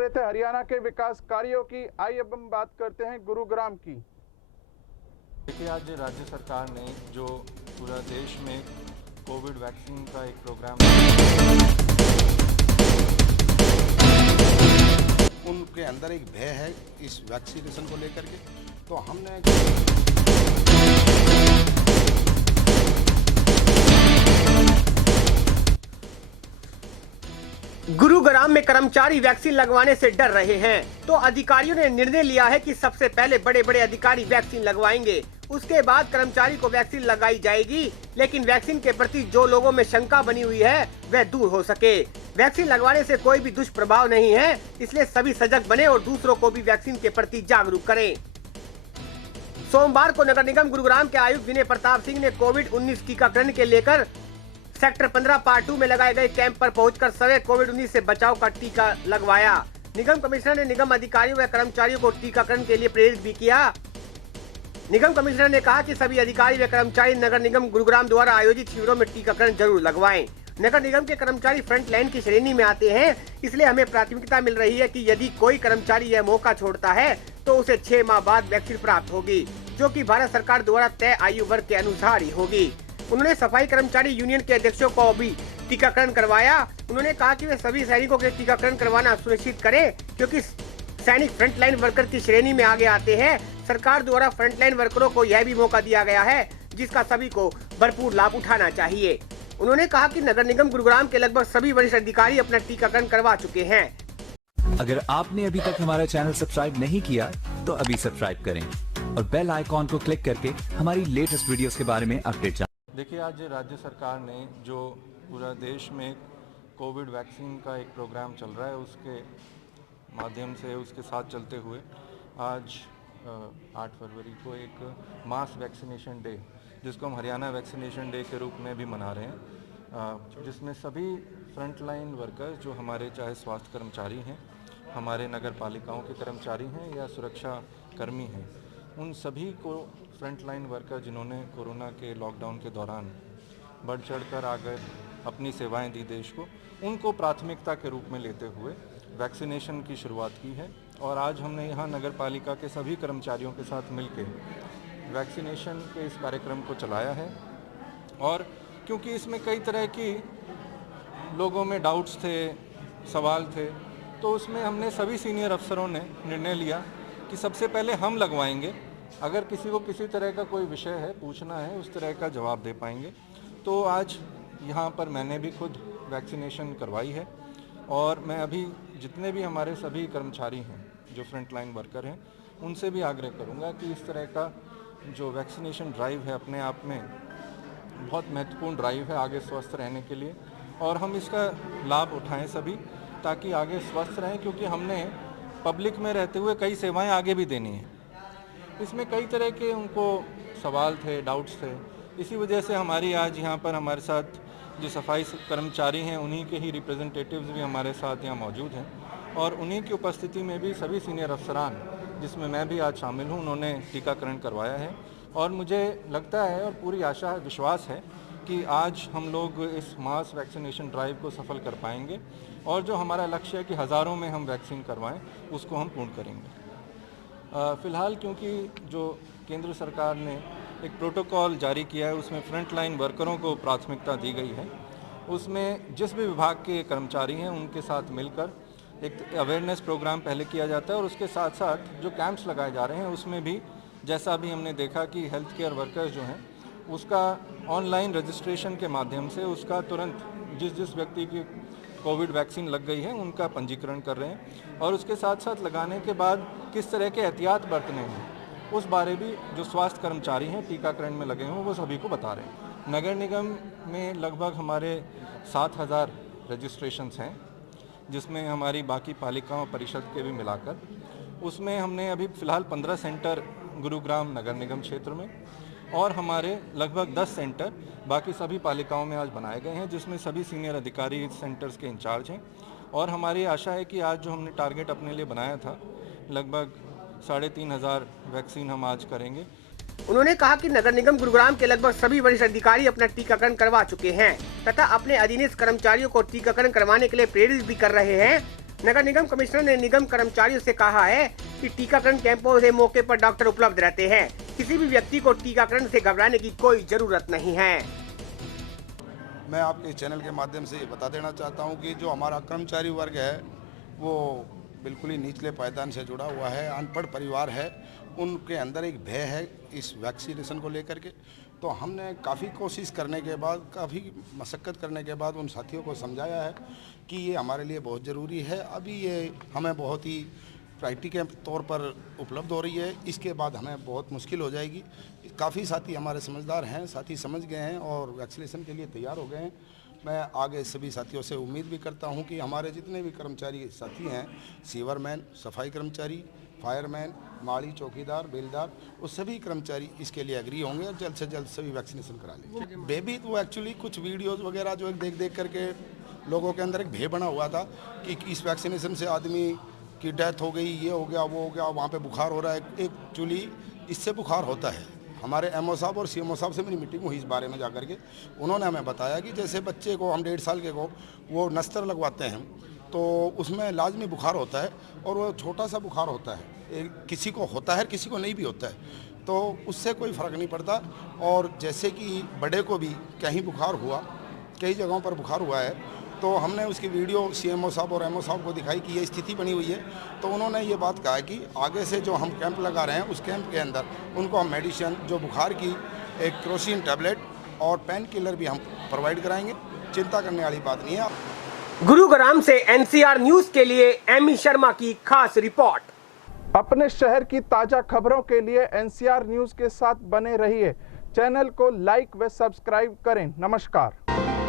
रहे थे हरियाणा के विकास कार्यों की। आइए अब हम बात करते हैं गुरुग्राम की। देखिए, आज राज्य सरकार ने जो पूरा देश में कोविड वैक्सीन का एक प्रोग्राम, उनके अंदर एक भय है इस वैक्सीनेशन को लेकर के, तो हमने गुरुग्राम में कर्मचारी वैक्सीन लगवाने से डर रहे हैं, तो अधिकारियों ने निर्णय लिया है कि सबसे पहले बड़े बड़े अधिकारी वैक्सीन लगवाएंगे, उसके बाद कर्मचारी को वैक्सीन लगाई जाएगी। लेकिन वैक्सीन के प्रति जो लोगों में शंका बनी हुई है वह दूर हो सके। वैक्सीन लगवाने से कोई भी दुष्प्रभाव नहीं है, इसलिए सभी सजग बने और दूसरों को भी वैक्सीन के प्रति जागरूक करें। सोमवार को नगर निगम गुरुग्राम के आयुक्त विनय प्रताप सिंह ने कोविड-19 टीकाकरण के लेकर सेक्टर 15 पार्ट 2 में लगाए गए कैंप पर पहुंचकर सभी कोविड-19 से बचाव का टीका लगवाया। निगम कमिश्नर ने निगम अधिकारियों व कर्मचारियों को टीकाकरण के लिए प्रेरित भी किया। निगम कमिश्नर ने कहा कि सभी अधिकारी व कर्मचारी नगर निगम गुरुग्राम द्वारा आयोजित शिविरों में टीकाकरण जरूर लगवाएं। नगर निगम के कर्मचारी फ्रंट लाइन की श्रेणी में आते हैं, इसलिए हमें प्राथमिकता मिल रही है कि यदि कोई कर्मचारी यह मौका छोड़ता है तो उसे 6 माह बाद वैक्सीन प्राप्त होगी, जो कि भारत सरकार द्वारा तय आयु वर्ग के अनुसार ही होगी। उन्होंने सफाई कर्मचारी यूनियन के अध्यक्षों को भी टीकाकरण करवाया। उन्होंने कहा कि वे सभी सैनिकों के टीकाकरण करवाना सुनिश्चित करें, क्योंकि सैनिक फ्रंटलाइन वर्कर की श्रेणी में आगे आते हैं। सरकार द्वारा फ्रंटलाइन वर्करों को यह भी मौका दिया गया है, जिसका सभी को भरपूर लाभ उठाना चाहिए। उन्होंने कहा कि नगर निगम गुरुग्राम के लगभग सभी वरिष्ठ अधिकारी अपना टीकाकरण करवा चुके हैं। अगर आपने अभी तक हमारा चैनल सब्सक्राइब नहीं किया तो अभी सब्सक्राइब करें और बेल आइकॉन को क्लिक करके हमारी लेटेस्ट वीडियोस के बारे में अपडेट जानें। देखिए, आज राज्य सरकार ने जो पूरा देश में कोविड वैक्सीन का एक प्रोग्राम चल रहा है, उसके माध्यम से उसके साथ चलते हुए आज 8 फरवरी को एक मास वैक्सीनेशन डे, जिसको हम हरियाणा वैक्सीनेशन डे के रूप में भी मना रहे हैं, जिसमें सभी फ्रंटलाइन वर्कर्स जो हमारे चाहे स्वास्थ्य कर्मचारी हैं, हमारे नगर पालिकाओं के कर्मचारी हैं या सुरक्षा कर्मी हैं, उन सभी को फ्रंटलाइन वर्कर जिन्होंने कोरोना के लॉकडाउन के दौरान बढ़ चढ़कर आकर अपनी सेवाएं दी देश को, उनको प्राथमिकता के रूप में लेते हुए वैक्सीनेशन की शुरुआत की है। और आज हमने यहाँ नगर पालिका के सभी कर्मचारियों के साथ मिलकर वैक्सीनेशन के इस कार्यक्रम को चलाया है। और क्योंकि इसमें कई तरह की लोगों में डाउट्स थे, सवाल थे, तो उसमें हमने सभी सीनियर अफसरों ने निर्णय लिया कि सबसे पहले हम लगवाएंगे। अगर किसी को किसी तरह का कोई विषय है, पूछना है, उस तरह का जवाब दे पाएंगे। तो आज यहाँ पर मैंने भी खुद वैक्सीनेशन करवाई है और मैं अभी जितने भी हमारे सभी कर्मचारी हैं जो फ्रंटलाइन वर्कर हैं, उनसे भी आग्रह करूँगा कि इस तरह का जो वैक्सीनेशन ड्राइव है अपने आप में बहुत महत्वपूर्ण ड्राइव है आगे स्वस्थ रहने के लिए, और हम इसका लाभ उठाएं सभी, ताकि आगे स्वस्थ रहें, क्योंकि हमने पब्लिक में रहते हुए कई सेवाएं आगे भी देनी हैं। इसमें कई तरह के उनको सवाल थे, डाउट्स थे, इसी वजह से हमारी आज यहाँ पर हमारे साथ जो सफाई कर्मचारी हैं उन्हीं के ही रिप्रेजेंटेटिव्स भी हमारे साथ यहाँ मौजूद हैं, और उन्हीं की उपस्थिति में भी सभी सीनियर अफसरान, जिसमें मैं भी आज शामिल हूँ, उन्होंने टीकाकरण करवाया है। और मुझे लगता है और पूरी आशा है, विश्वास है कि आज हम लोग इस मास वैक्सीनेशन ड्राइव को सफल कर पाएंगे और जो हमारा लक्ष्य है कि हज़ारों में हम वैक्सीन करवाएं, उसको हम पूर्ण करेंगे। फ़िलहाल क्योंकि जो केंद्र सरकार ने एक प्रोटोकॉल जारी किया है, उसमें फ्रंटलाइन वर्करों को प्राथमिकता दी गई है। उसमें जिस भी विभाग के कर्मचारी हैं उनके साथ मिलकर एक अवेयरनेस प्रोग्राम पहले किया जाता है, और उसके साथ साथ जो कैंप्स लगाए जा रहे हैं उसमें भी, जैसा भी हमने देखा कि हेल्थ केयर वर्कर्स जो हैं उसका ऑनलाइन रजिस्ट्रेशन के माध्यम से उसका तुरंत जिस व्यक्ति की कोविड वैक्सीन लग गई है उनका पंजीकरण कर रहे हैं, और उसके साथ साथ लगाने के बाद किस तरह के एहतियात बरतने हैं उस बारे भी जो स्वास्थ्य कर्मचारी हैं टीकाकरण में लगे हों वो सभी को बता रहे हैं। नगर निगम में लगभग हमारे 7000 रजिस्ट्रेशंस हैं, जिसमें हमारी बाकी पालिकाओं परिषद के भी मिलाकर, उसमें हमने अभी फ़िलहाल 15 सेंटर गुरुग्राम नगर निगम क्षेत्र में और हमारे लगभग 10 सेंटर बाकी सभी पालिकाओं में आज बनाए गए हैं, जिसमें सभी सीनियर अधिकारी सेंटर्स के इंचार्ज हैं। और हमारी आशा है कि आज जो हमने टारगेट अपने लिए बनाया था, लगभग 3500 वैक्सीन हम आज करेंगे। उन्होंने कहा कि नगर निगम गुरुग्राम के लगभग सभी वरिष्ठ अधिकारी अपना टीकाकरण करवा चुके हैं तथा अपने अधीनस्थ कर्मचारियों को टीकाकरण करवाने के लिए प्रेरित भी कर रहे हैं। नगर निगम कमिश्नर ने निगम कर्मचारियों से कहा है कि टीकाकरण कैंपों से मौके पर डॉक्टर उपलब्ध रहते हैं। किसी भी व्यक्ति को टीकाकरण से घबराने की कोई जरूरत नहीं है। मैं आपके चैनल के माध्यम से ये बता देना चाहता हूँ कि जो हमारा कर्मचारी वर्ग है वो बिल्कुल ही निचले पायदान से जुड़ा हुआ है, अनपढ़ परिवार है, उनके अंदर एक भय है इस वैक्सीनेशन को लेकर के। तो हमने काफ़ी कोशिश करने के बाद, काफ़ी मशक्क़त करने के बाद उन साथियों को समझाया है कि ये हमारे लिए बहुत ज़रूरी है। अभी ये हमें बहुत ही प्रायोरिटी के तौर पर उपलब्ध हो रही है, इसके बाद हमें बहुत मुश्किल हो जाएगी। काफ़ी साथी हमारे समझदार हैं, साथी समझ गए हैं और वैक्सीनेशन के लिए तैयार हो गए हैं। मैं आगे सभी साथियों से उम्मीद भी करता हूं कि हमारे जितने भी कर्मचारी साथी हैं, सीवरमैन, सफाई कर्मचारी, फायरमैन, माली, चौकीदार, बेलदार, वो सभी कर्मचारी इसके लिए एग्री होंगे और जल्द से जल्द सभी वैक्सीनेशन करा लेंगे। बेबी वो एक्चुअली कुछ वीडियोज़ वगैरह जो देख देख करके लोगों के अंदर एक भय बना हुआ था कि इस वैक्सीनेशन से आदमी की डेथ हो गई, ये हो गया, वो हो गया, वहाँ पे बुखार हो रहा है। एक्चुअली इससे बुखार होता है। हमारे एमओ साहब और सीएमओ साहब से मेरी मीटिंग हुई इस बारे में जाकर के, उन्होंने हमें बताया कि जैसे बच्चे को हम 1.5 साल के को वो नस्तर लगवाते हैं तो उसमें लाजमी बुखार होता है और वो छोटा सा बुखार होता है, किसी को होता है किसी को नहीं भी होता है, तो उससे कोई फ़र्क नहीं पड़ता। और जैसे कि बड़े को भी कहीं बुखार हुआ, कई जगहों पर बुखार हुआ है, तो हमने उसकी वीडियो सीएमओ साहब और एमओ साहब को दिखाई कि ये स्थिति बनी हुई है। तो उन्होंने ये बात कहा कि आगे से जो हम कैंप लगा रहे हैं उस कैंप के अंदर उनको हम मेडिसिन, जो बुखार की एक क्रोसिन टैबलेट और पेन किलर भी हम प्रोवाइड कराएंगे। चिंता करने वाली बात नहीं है। गुरुग्राम से एनसीआर न्यूज के लिए एमी शर्मा की खास रिपोर्ट। अपने शहर की ताजा खबरों के लिए एनसीआर न्यूज के साथ बने रहिए। चैनल को लाइक व सब्सक्राइब करें। नमस्कार।